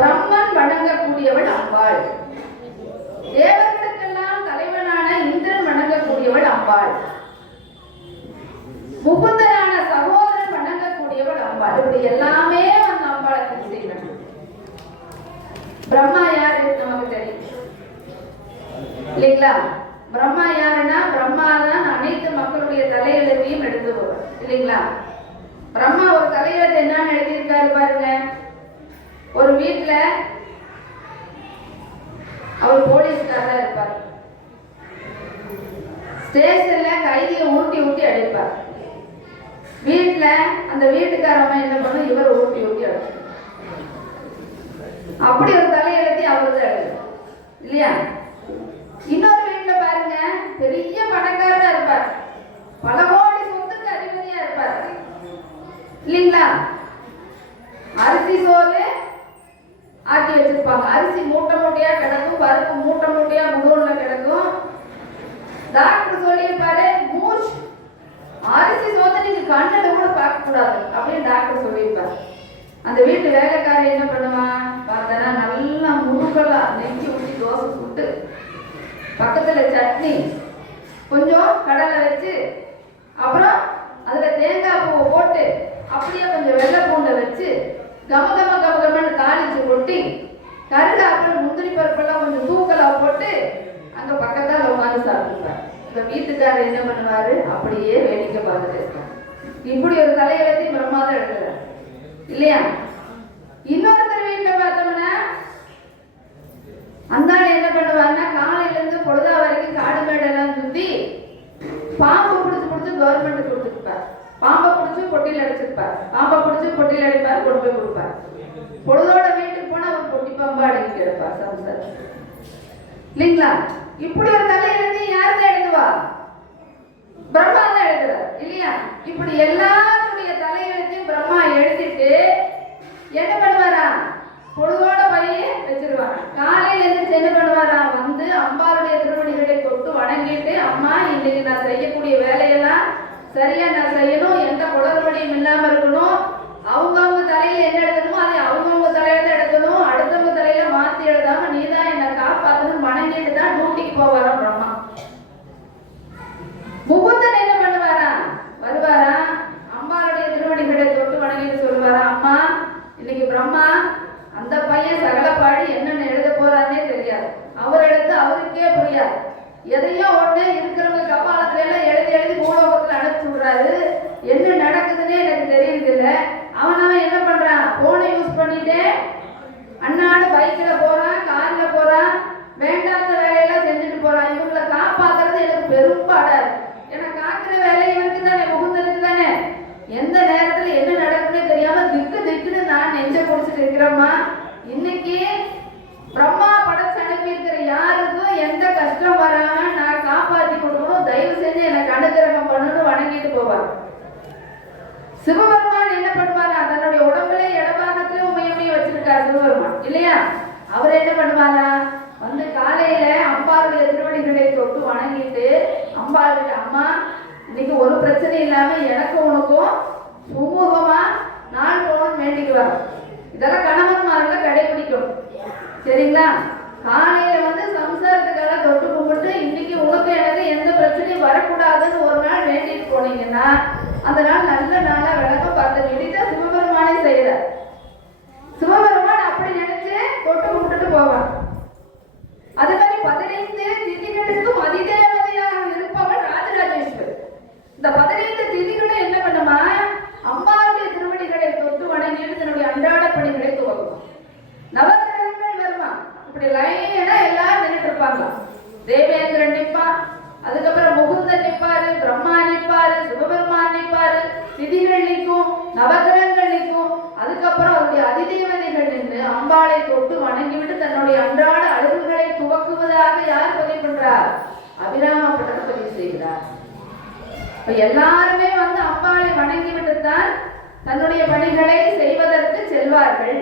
பிரம்மன் வணங்கக்கூடியவள் அம்பாள். தேவர்களுக்கெல்லாம் தலைவனான இந்திரன் வணங்கக்கூடியவள் அம்பாள். முகுந்தனான சகோதரன் வணங்கக்கூடியவள் அம்பாள். இப்படி எல்லாமே வந்து அம்பாளை செய்யணும். பிரம்மா யாரு நமக்கு தெரியும் இல்லைங்களா? பிரம்மா யாருன்னா பிரம்மா தான் அனைத்து மக்களுடைய தலையெழுத்தையும் எடுத்து வரும் இல்லைங்களா? பிரம்மா ஒரு தலையெழுத்து என்னன்னு எழுதியிருக்காரு பாருங்க. ஒரு வீட்டுல அவர் போலீஸ்காரா இருப்பார். ஸ்டேஷன்ல கைதியை ஊட்டி ஊட்டி அடிப்பார். வீட்டுல அந்த வீட்டுக்காரவன் என்ன பண்ணும், இவர் ஊட்டி ஊட்டி அடிப்பார். அப்படி ஒரு தலையெழுத்தி அவரு இல்லையா? இன்னொரு வீட்டுல பாருங்க, பெரிய பணக்காரரா இருப்பார், பல கோடி சொத்துக்கு அதிபதியா இருப்பார் இல்லைங்களா? அரிசி சோறு ஆக்கி வச்சிருப்பாங்க. அரிசி மூட்டை மூட்டையா கிடக்கும், பருப்பு மூட்டை மூட்டையா முகூர்ல கிடக்கும். டாக்டர் சொல்லியிருப்பாரு, மூச்சு அரிசி சோத்தை நீங்க கண்ணட கூட பார்க்க கூடாது அப்படின்னு டாக்டர் சொல்லியிருப்பாரு. அந்த வீட்டு வேலைக்காரி என்ன பண்ணுவான் பார்த்தா, நல்லா முருகலா நெஞ்சு ஊற்றி தோசை சுட்டு பக்கத்துல சட்னி கொஞ்சம் கடலை வச்சு அப்புறம் அதுல தேங்காய் பூவை போட்டு அப்படியே கொஞ்சம் வெள்ளை பூண்டை வச்சு கமகமன்னு தாளிச்சு கொட்டி கருகாப்பில் முந்திரி பருப்பெல்லாம் கொஞ்சம் தூக்கலா போட்டு அங்க பக்கத்தால் உட்காந்து சாப்பிட்டுருப்பார். இந்த வீட்டுக்காரர் என்ன பண்ணுவாரு, அப்படியே வேடிக்கை பார்த்துட்டு இருப்பார். இப்படி ஒரு தலையெழுத்தி பிரம்மாதான் எழுதுறாரு இல்லையா? இன்னொருத்தர் வீட்டுல பார்த்தோம்னா அந்த ஆள் என்ன பண்ணுவாருன்னா, காலையில இருந்து பொழுதா வரைக்கும் காடு மேடெல்லாம் சுத்தி பாம்பை பிடிச்சு கவர்மெண்ட் கொடுத்துருப்பார். பாம்பை பிடிச்சி பொட்டியில் அடிச்சிருப்பார். பாம்பை பிடிச்சி பொட்டியில் அடிப்பார், கொண்டு போய் கொடுப்பார். பொழுதோட வீட்டுக்கு போனா அவர் பொட்டி பாம்பா அடிக்க கிடப்பார் சம்சார் இல்லைங்களா? இப்படி ஒரு தலையெழுத்தி யாருதான் எழுதுவா? பிரம்மா தான் எழுதுறார் இல்லையா? இப்படி எல்லாருடைய தலையெழுத்தையும் பிரம்மா எழுதிட்டு என்ன பண்ணுவாரா, பொழுதோட பைய வச்சிருவாங்க. காலையில இருந்து என்ன பண்ணுவாரா, வந்து அம்பாளுடைய திருவடிகளை தொட்டு வணங்கிட்டு, அம்மா இன்னைக்கு நான் செய்யக்கூடிய வேலையெல்லாம் சரியா நான் செய்யணும், எந்த குளறுபடியும் இல்லாம இருக்கணும், அவங்கவுங்க தலையில என்ன எழுதணுமோ அதை அவங்கவுங்க தலையில தான் எழுதணும், அடுத்தவங்க தலையில மாத்தி எழுதாம நீதான் என்னை காப்பாத்தணும் வணங்கிட்டு தான் டியூட்டிக்கு போவாரா பிரம்மா. முகுந்தன் என்ன பண்ணுவாரா, வருவாரா, அம்பாளுடைய திருவடிகளை தொட்டு வணங்கிட்டு சொல்லுவாரா, அம்மா இன்னைக்கு பிரம்மா அந்த பையன் சகல பாடி என்னென்ன எழுத போறான்னே தெரியாது, அவர் எழுத்து அவருக்கே புரியாது, எதையோ ஒண்ணு இருக்கிறவங்க கபாலத்துல எல்லாம் எழுதி எழுதி பூலோகத்துல அனுப்பிச்சு விடுறாரு, என்ன நடக்குதுன்னே எனக்கு தெரியுது இல்ல. அவன் என்ன பண்றான், போனை யூஸ் பண்ணிட்டு அண்ணாடு பைக்ல போறான், கார்ல போறான், வேண்டாத வேலையெல்லாம் செஞ்சுட்டு போறான். இவங்களை காப்பாத்துறது எனக்கு பெரும்பாடா இருக்கு. ஏன்னா காக்குற வேலை இவருக்கு தானே, முகுந்தனுக்கு தானே. எந்த நேரத்துல என்ன நடக்குன்னு தெரியாம திக்கு திக்குன்னு நான் நெஞ்ச குடிச்சிட்டு இருக்கிறேம்மா. இன்னைக்கு பிரம்மா படைச்சு அனுப்பி இருக்கிற யாருக்கும் எந்த கஷ்டம் வராம நான் காப்பாற்றி கொடுக்கணும், தயவு செஞ்சு எனக்கு அனுகிரகம் பண்ணணும் வணங்கிட்டு போவார். சிவபெருமான் என்ன பண்ணுவாரா, தன்னுடைய உடம்புல இடபாகத்திலே உமையமையை வச்சிருக்காரு சிவபெருமான் இல்லையா? அவர் என்ன பண்ணுவாரா, வந்து காலையில அம்பாளுடைய திருவடிகளை தொட்டு வணங்கிட்டு அம்பாளுடைய, அம்மா இன்னைக்கு ஒரு பிரச்சனை இல்லாம எனக்கும் உனக்கும் சுமூகமா நாள் போகணும்னு வேண்டிக்கு வரும். இதெல்லாம் கணவன்மார்கள் கடைபிடிக்கும் சரிங்களா? காலையில வந்து சம்சாரத்துக்கெல்லாம் தொட்டு கும்பிட்டு இன்னைக்கு உனக்கு எனக்கு எந்த பிரச்சனையும் வரக்கூடாதுன்னு ஒரு நாள் வேண்டிட்டு போனீங்கன்னா அந்த நாள் நல்ல நாளா விளக்கம் பார்த்து வேண்டிட்டு சிவபெருமானே செய்யறார். சிவபெருமான் அப்படி நினைச்சு தொட்டு கும்பிட்டுட்டு போவான். அது மாதிரி 15 திதிகளுக்கும் அதிதேவதையாக இருப்பவள் ராஜராஜேஸ்வரி. இந்த 15 திதிகளும் என்ன பண்ணுமா, அம்பாளுடைய திருவடிகளை தொட்டு வணங்கிட்டு தன்னுடைய அன்றாட பணிகளை துவக்கும். நவகிரகங்கள் வருமா, இப்படி லைனா எல்லாரும் நின்றுட்டு இருப்பாங்க. தேவேந்திரன் நிப்பா, அதுக்கப்புறம் முகுந்தன் நிப்பாரு, பிரம்மா நிப்பாரு, சிவபெருமான் நிப்பாரு, திதிகள் நிற்கும், நவகிரகங்கள் நிற்கும். அதுக்கப்புறம் அவருடைய அதிதேவதைகள் நின்று அம்பாளை தொட்டு வணங்கிவிட்டு தன்னுடைய அன்றாட அலுவல்களை துவக்குவதாக யார் பதிவு பண்றார், அபிராமப்பட்டர் பதிவு செய்கிறார். எல்லாருமே வந்து அம்பாளை வணங்கிவிட்டு தான் தன்னுடைய பணிகளை செய்வதற்கு செல்வார்கள்.